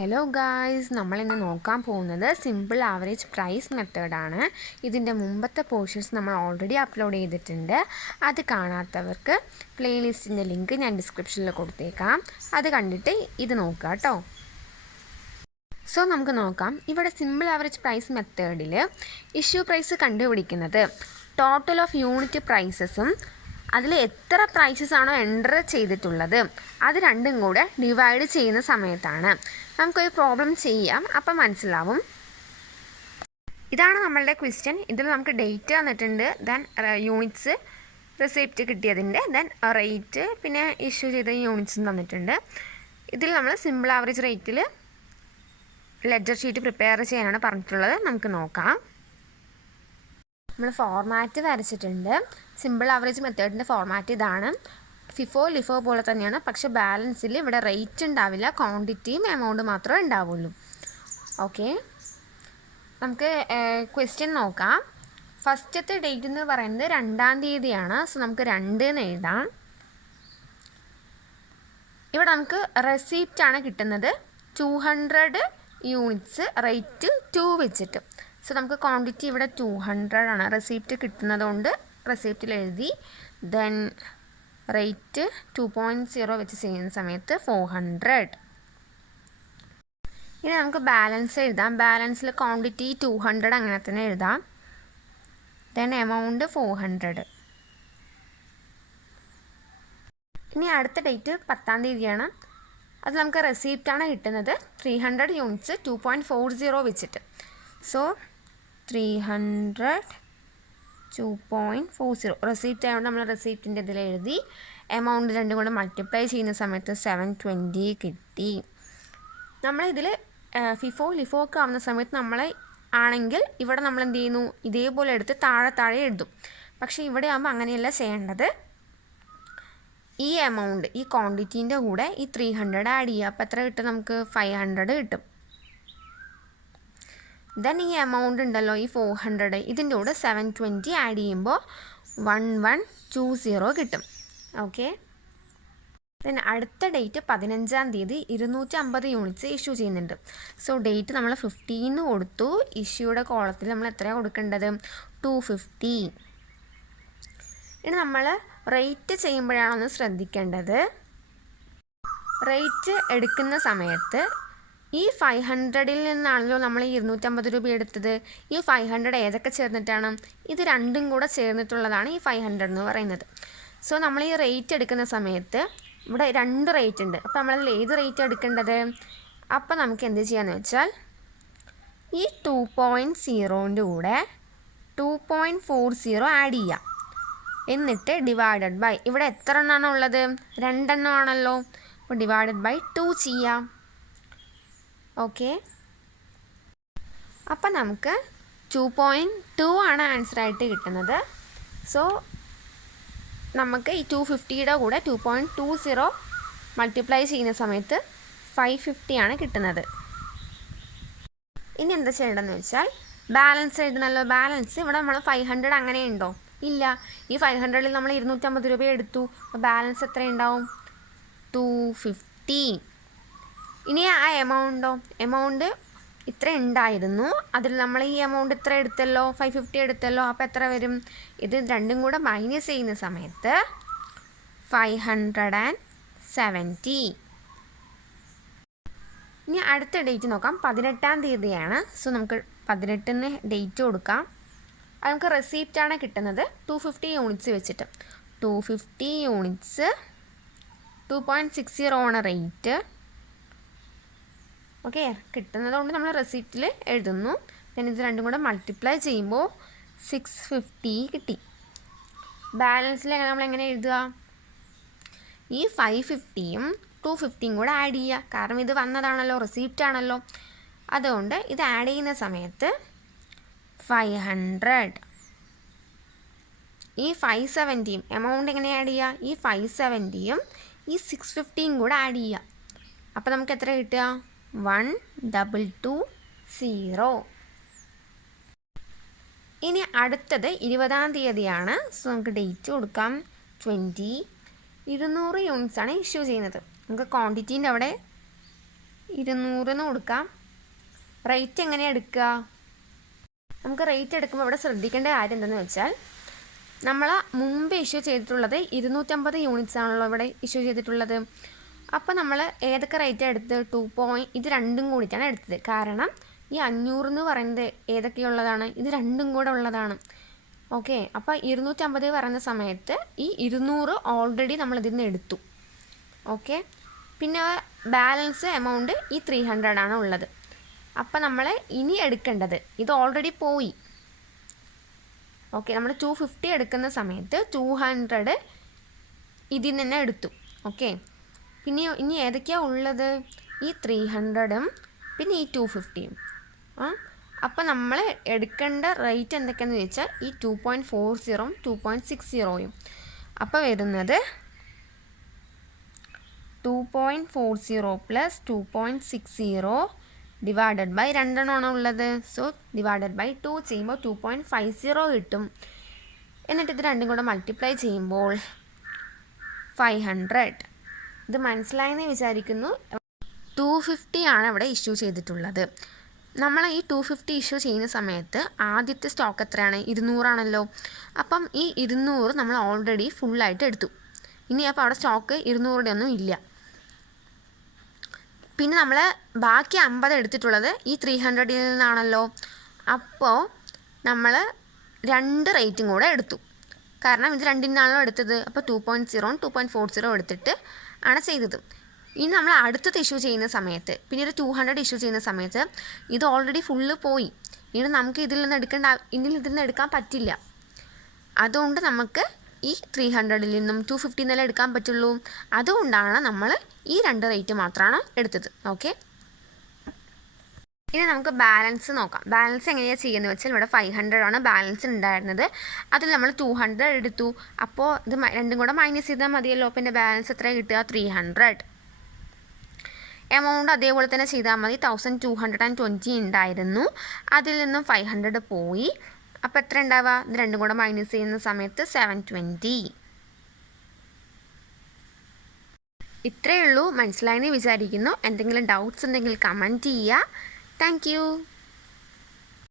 Hello guys, നമ്മളിന്ന് നോക്കാൻ പോകുന്നത് സിമ്പിൾ ആവറേജ് പ്രൈസ് മെത്തേഡാണ്. ഇതിൻ്റെ മുമ്പത്തെ പോർഷൻസ് നമ്മൾ ഓൾറെഡി അപ്ലോഡ് ചെയ്തിട്ടുണ്ട്. അത് കാണാത്തവർക്ക് പ്ലേലിസ്റ്റിൻ്റെ ലിങ്ക് ഞാൻ ഡിസ്ക്രിപ്ഷനിൽ കൊടുത്തേക്കാം. അത് കണ്ടിട്ട് ഇത് നോക്കുക കേട്ടോ. സോ നമുക്ക് നോക്കാം. ഇവിടെ സിമ്പിൾ ആവറേജ് പ്രൈസ് മെത്തേഡിൽ ഇഷ്യൂ പ്രൈസ് കണ്ടുപിടിക്കുന്നത് ടോട്ടൽ ഓഫ് യൂണിറ്റ് പ്രൈസസും അതിൽ എത്ര പ്രൈസസ് ആണോ എൻ്റർ ചെയ്തിട്ടുള്ളത് അത് രണ്ടും കൂടെ ഡിവൈഡ് ചെയ്യുന്ന സമയത്താണ്. നമുക്കൊരു പ്രോബ്ലം ചെയ്യാം, അപ്പം മനസ്സിലാവും. ഇതാണ് നമ്മളുടെ ക്വസ്റ്റ്യൻ. ഇതിൽ നമുക്ക് ഡേറ്റ് തന്നിട്ടുണ്ട്, ദെൻ യൂണിറ്റ്സ് റിസിപ്റ്റ് കിട്ടിയതിൻ്റെ, ദെൻ റേറ്റ്, പിന്നെ ഇഷ്യൂ ചെയ്ത യൂണിറ്റ്സും തന്നിട്ടുണ്ട്. ഇതിൽ നമ്മൾ സിമ്പിൾ ആവറേജ് റേറ്റിൽ ലെഡ്ജർ ഷീറ്റ് പ്രിപ്പയർ ചെയ്യാനാണ് പറഞ്ഞിട്ടുള്ളത്. നമുക്ക് നോക്കാം. നമ്മൾ ഫോർമാറ്റ് വരച്ചിട്ടുണ്ട്. സിമ്പിൾ ആവറേജ് മെത്തേഡിൻ്റെ ഫോർമാറ്റ് ഇതാണ്. ഫിഫോ ലിഫോ പോലെ തന്നെയാണ്, പക്ഷെ ബാലൻസിൽ ഇവിടെ റേറ്റ് ഉണ്ടാവില്ല, ക്വാണ്ടിറ്റിയും എമൗണ്ട് മാത്രമേ ഉണ്ടാവുള്ളൂ. ഓക്കെ, നമുക്ക് ക്വസ്റ്റ്യൻ നോക്കാം. ഫസ്റ്റത്തെ ഡേറ്റ് എന്ന് പറയുന്നത് 2-ാം തീയതിയാണ്. സോ നമുക്ക് 2 എന്ന് എഴുതാം. ഇവിടെ നമുക്ക് റെസിപ്റ്റ് ആണ് കിട്ടുന്നത്, 200 യൂണിറ്റ്സ്, റേറ്റ് 2 വെച്ചിട്ട്. സോ നമുക്ക് ക്വാണ്ടിറ്റി ഇവിടെ 200 ആണ്. റെസിപ്റ്റ് കിട്ടുന്നത് കൊണ്ട് റെസിപ്റ്റിൽ എഴുതി. ദെൻ റേറ്റ് 2.0 വെച്ച് ചെയ്യുന്ന സമയത്ത് 400. ഇനി നമുക്ക് ബാലൻസ് എഴുതാം. ബാലൻസിൽ ക്വാണ്ടിറ്റി 200 അങ്ങനെ തന്നെ എഴുതാം. Then amount 400. ഇനി അടുത്ത ഡേറ്റ് 10-ാം തീയതിയാണ്. അത് നമുക്ക് റെസിപ്റ്റാണ് കിട്ടുന്നത്, 300 യൂണിറ്റ്സ് 2.40 വെച്ചിട്ട്. സോ 300 2.40 റെസിപ്റ്റ് ആയതുകൊണ്ട് നമ്മൾ റെസിപ്റ്റിൻ്റെ ഇതിൽ എഴുതി. എമൗണ്ട് രണ്ടും കൂടെ മൾട്ടിപ്ലൈ ചെയ്യുന്ന സമയത്ത് 720 കിട്ടി. നമ്മളിതിൽ ഫിഫോ ലിഫോ ഒക്കെ ആവുന്ന സമയത്ത് നമ്മൾ ആണെങ്കിൽ ഇവിടെ നമ്മൾ എന്ത് ചെയ്യുന്നു, ഇതേപോലെ എടുത്ത് താഴെ എഴുതും. പക്ഷേ ഇവിടെ ആകുമ്പോൾ അങ്ങനെയല്ല ചെയ്യേണ്ടത്. ഈ എമൗണ്ട് ഈ ക്വാണ്ടിറ്റീൻ്റെ കൂടെ ഈ 300 ആഡ് ചെയ്യുക. അപ്പോൾ എത്ര കിട്ടും നമുക്ക്? 500 കിട്ടും. ദെൻ ഈ എമൗണ്ട് ഉണ്ടല്ലോ, ഈ 400, ഇതിൻ്റെ കൂടെ 720 ആഡ് ചെയ്യുമ്പോൾ 1120 കിട്ടും. ഓക്കെ, ദെൻ അടുത്ത ഡേറ്റ് 15-ാം തീയതി 250 യൂണിറ്റ്സ് ഇഷ്യൂ ചെയ്യുന്നുണ്ട്. സോ ഡേറ്റ് നമ്മൾ 15 കൊടുത്തു. ഇഷ്യൂയുടെ കോളത്തിൽ നമ്മൾ എത്രയാണ് കൊടുക്കേണ്ടത്? 250. ഇനി നമ്മൾ റേറ്റ് ചെയ്യുമ്പോഴാണ് ഒന്ന് ശ്രദ്ധിക്കേണ്ടത്. റേറ്റ് എടുക്കുന്ന സമയത്ത് ഈ 500-ൽ നിന്നാണല്ലോ നമ്മൾ ഈ 250 രൂപ എടുത്തത്. ഈ 500 ഏതൊക്കെ ചേർന്നിട്ടാണ്? ഇത് രണ്ടും കൂടെ ചേർന്നിട്ടുള്ളതാണ് ഈ 500 എന്ന് പറയുന്നത്. സോ നമ്മൾ ഈ റേറ്റ് എടുക്കുന്ന സമയത്ത് ഇവിടെ 2 റേറ്റ് ഉണ്ട്. അപ്പോൾ നമ്മളതിൽ ഏത് റേറ്റ് എടുക്കേണ്ടത്? അപ്പോൾ നമുക്ക് എന്ത് ചെയ്യാന്ന് വെച്ചാൽ ഈ 2.0ൻ്റെ കൂടെ 2.40 ആഡ് ചെയ്യാം. എന്നിട്ട് ഡിവൈഡഡ് ബൈ, ഇവിടെ എത്ര എണ്ണമാണ് ഉള്ളത്? 2 എണ്ണമാണല്ലോ. അപ്പോൾ ഡിവൈഡഡ് ബൈ 2 ചെയ്യാം. ഓക്കെ, അപ്പം നമുക്ക് 2.2 ആണ് ആൻസറായിട്ട് കിട്ടുന്നത്. സോ നമുക്ക് ഈ 250യുടെ കൂടെ 2.20 മൾട്ടിപ്ലൈ ചെയ്യുന്ന സമയത്ത് 550 ആണ് കിട്ടുന്നത്. ഇനി എന്താ ചെയ്യേണ്ടതെന്ന് വെച്ചാൽ ബാലൻസ് എഴുതണമല്ലോ. ബാലൻസ് ഇവിടെ നമ്മൾ 500 അങ്ങനെ ഉണ്ടോ? ഇല്ല. ഈ 500-ൽ നമ്മൾ 250 രൂപ എടുത്തു. അപ്പോൾ ബാലൻസ് എത്ര ഉണ്ടാവും? 250. ഇനി ആ എമൗണ്ട് ഇത്ര ഉണ്ടായിരുന്നു, അതിൽ നമ്മൾ ഈ എമൗണ്ട് ഇത്ര എടുത്തല്ലോ, 550 എടുത്തല്ലോ. അപ്പോൾ എത്ര വരും? ഇത് രണ്ടും കൂടെ മൈനസ് ചെയ്യുന്ന സമയത്ത് 570. ഇനി അടുത്ത ഡേറ്റ് നോക്കാം. 18-ാം തീയതിയാണ്. സോ നമുക്ക് 18-ന് ഡേറ്റ് കൊടുക്കാം. അത് നമുക്ക് റെസിപ്റ്റാണ് കിട്ടുന്നത്, 250 യൂണിറ്റ്സ് വെച്ചിട്ട്. 250 യൂണിറ്റ്സ് 2.60 ആണ് റേറ്റ്. ഓക്കെ, കിട്ടുന്നത് കൊണ്ട് നമ്മൾ റെസിപ്റ്റിൽ എഴുതുന്നു. പിന്നെ ഇത് രണ്ടും കൂടെ മൾട്ടിപ്ലൈ ചെയ്യുമ്പോൾ 650 കിട്ടി. ബാലൻസിൽ നമ്മൾ എങ്ങനെ എഴുതുക? ഈ 550യും 250യും കൂടെ ആഡ് ചെയ്യുക. കാരണം ഇത് വന്നതാണല്ലോ, റെസിപ്റ്റ് ആണല്ലോ. അതുകൊണ്ട് ഇത് ആഡ് ചെയ്യുന്ന സമയത്ത് 500. ഈ 570യും എമൗണ്ട് എങ്ങനെ ആഡ് ചെയ്യുക? ഈ 570യും ഈ 650യും കൂടെ ആഡ് ചെയ്യുക. അപ്പോൾ നമുക്ക് എത്ര കിട്ടുക? 1220. ഇനി അടുത്തത് 20-ാം തീയതിയാണ്. സോ നമുക്ക് ഡേറ്റ് കൊടുക്കാം 20. 200 യൂണിറ്റ്സ് ആണ് ഇഷ്യൂ ചെയ്യുന്നത്. നമുക്ക് ക്വാണ്ടിറ്റീൻ്റെ അവിടെ 200 കൊടുക്കാം. റേറ്റ് എങ്ങനെയാണ് എടുക്കുക? നമുക്ക് റേറ്റ് എടുക്കുമ്പോൾ ഇവിടെ ശ്രദ്ധിക്കേണ്ട കാര്യം എന്താണെന്ന് വെച്ചാൽ, നമ്മൾ മുമ്പ് ഇഷ്യൂ ചെയ്തിട്ടുള്ളത് 250 യൂണിറ്റ്സ് ആണല്ലോ ഇവിടെ ഇഷ്യൂ ചെയ്തിട്ടുള്ളത്. അപ്പോൾ നമ്മൾ ഏതൊക്കെ റേറ്റാണ് എടുത്തത്? ഇത് രണ്ടും കൂടിയിട്ടാണ് എടുത്തത്. കാരണം ഈ 500 എന്ന് പറയുന്നത് ഏതൊക്കെയുള്ളതാണ്? ഇത് രണ്ടും കൂടെ ഉള്ളതാണ്. ഓക്കെ, അപ്പോൾ 250 പറയുന്ന സമയത്ത് ഈ 200 ഓൾറെഡി നമ്മൾ ഇതിൽ നിന്ന് എടുത്തു. ഓക്കെ, പിന്നെ ബാലൻസ് എമൗണ്ട് ഈ 300 ആണ് ഉള്ളത്. അപ്പോൾ നമ്മൾ ഇനി എടുക്കേണ്ടത് ഇത് ഓൾറെഡി പോയി. ഓക്കെ, നമ്മൾ 250 എടുക്കുന്ന സമയത്ത് 200 ഇതിൽ നിന്ന് തന്നെ എടുത്തു. ഓക്കെ, പിന്നെ ഇനി ഏതൊക്കെയാണ് ഉള്ളത്? ഈ 300ഉം പിന്നെ ഈ 250ഉം. അപ്പോൾ നമ്മൾ എടുക്കേണ്ട റേറ്റ് എന്തൊക്കെയാണെന്ന് ചോദിച്ചാൽ ഈ 2.40ഉം 2.60ഉം. അപ്പോൾ വരുന്നത് 2.40 പ്ലസ് 2.60 ഡിവൈഡഡ് ബൈ 2 ഉള്ളത്. സോ ഡിവൈഡഡ് ബൈ 2 ചെയ്യുമ്പോൾ 2.50 കിട്ടും. എന്നിട്ട് ഇത് രണ്ടും കൂടെ മൾട്ടിപ്ലൈ ചെയ്യുമ്പോൾ 500. ഇത് മനസ്സിലായെന്ന് വിചാരിക്കുന്നു. 250 ആണ് ഇവിടെ ഇഷ്യൂ ചെയ്തിട്ടുള്ളത്. നമ്മൾ ഈ 250 ഇഷ്യൂ ചെയ്യുന്ന സമയത്ത് ആദ്യത്തെ സ്റ്റോക്ക് എത്രയാണ്? 200 ആണല്ലോ. അപ്പം ഈ 200 നമ്മൾ ഓൾറെഡി ഫുള്ളായിട്ട് എടുത്തു. ഇനി അപ്പോൾ അവിടെ സ്റ്റോക്ക് 200 ഒന്നും ഇല്ല. പിന്നെ നമ്മൾ ബാക്കി 50 എടുത്തിട്ടുള്ളത് ഈ 300 നിന്നാണല്ലോ. അപ്പോൾ നമ്മൾ 2 റേറ്റും കൂടെ എടുത്തു. കാരണം ഇത് രണ്ടിനാണല്ലോ എടുത്തത്. അപ്പോൾ 2.0 2.40 എടുത്തിട്ട് ആണ് ചെയ്തത്. ഇനി നമ്മൾ അടുത്തത് ഇഷ്യൂ ചെയ്യുന്ന സമയത്ത്, പിന്നെ ഒരു 200 ഇഷ്യൂ ചെയ്യുന്ന സമയത്ത് ഇത് ഓൾറെഡി ഫുള്ള് പോയി. ഇനി നമുക്ക് ഇതിൽ നിന്ന് എടുക്കാൻ പറ്റില്ല. അതുകൊണ്ട് നമുക്ക് ഈ 300 നിന്നും 250 നിന്നെല്ലാം എടുക്കാൻ പറ്റുള്ളൂ. അതുകൊണ്ടാണ് നമ്മൾ ഈ 2 റേറ്റ് മാത്രമാണ് എടുത്തത്. ഓക്കെ, ഇനി നമുക്ക് ബാലൻസ് നോക്കാം. ബാലൻസ് എങ്ങനെയാണ് ചെയ്യുന്നത് വെച്ചാൽ, ഇവിടെ 500 ആണ് ബാലൻസ് ഉണ്ടായിരുന്നത്. അതിൽ നമ്മൾ 200 എടുത്തു. അപ്പോൾ ഇത് രണ്ടും കൂടെ മൈനസ് ചെയ്താൽ മതിയല്ലോ. പിന്നെ ബാലൻസ് എത്ര കിട്ടുക? 300. എമൗണ്ട് അതേപോലെ തന്നെ ചെയ്താൽ മതി. 1220 ഉണ്ടായിരുന്നു. അതിൽ നിന്നും 500 പോയി. അപ്പോൾ എത്ര ഉണ്ടാവുക? ഇത് രണ്ടും കൂടെ മൈനസ് ചെയ്യുന്ന സമയത്ത് 720. ഇത്രയേ ഉള്ളൂ. മനസ്സിലായെന്ന് വിചാരിക്കുന്നു. എന്തെങ്കിലും ഡൗട്ട്സ് ഉണ്ടെങ്കിൽ കമൻറ്റ് ചെയ്യുക. Thank you.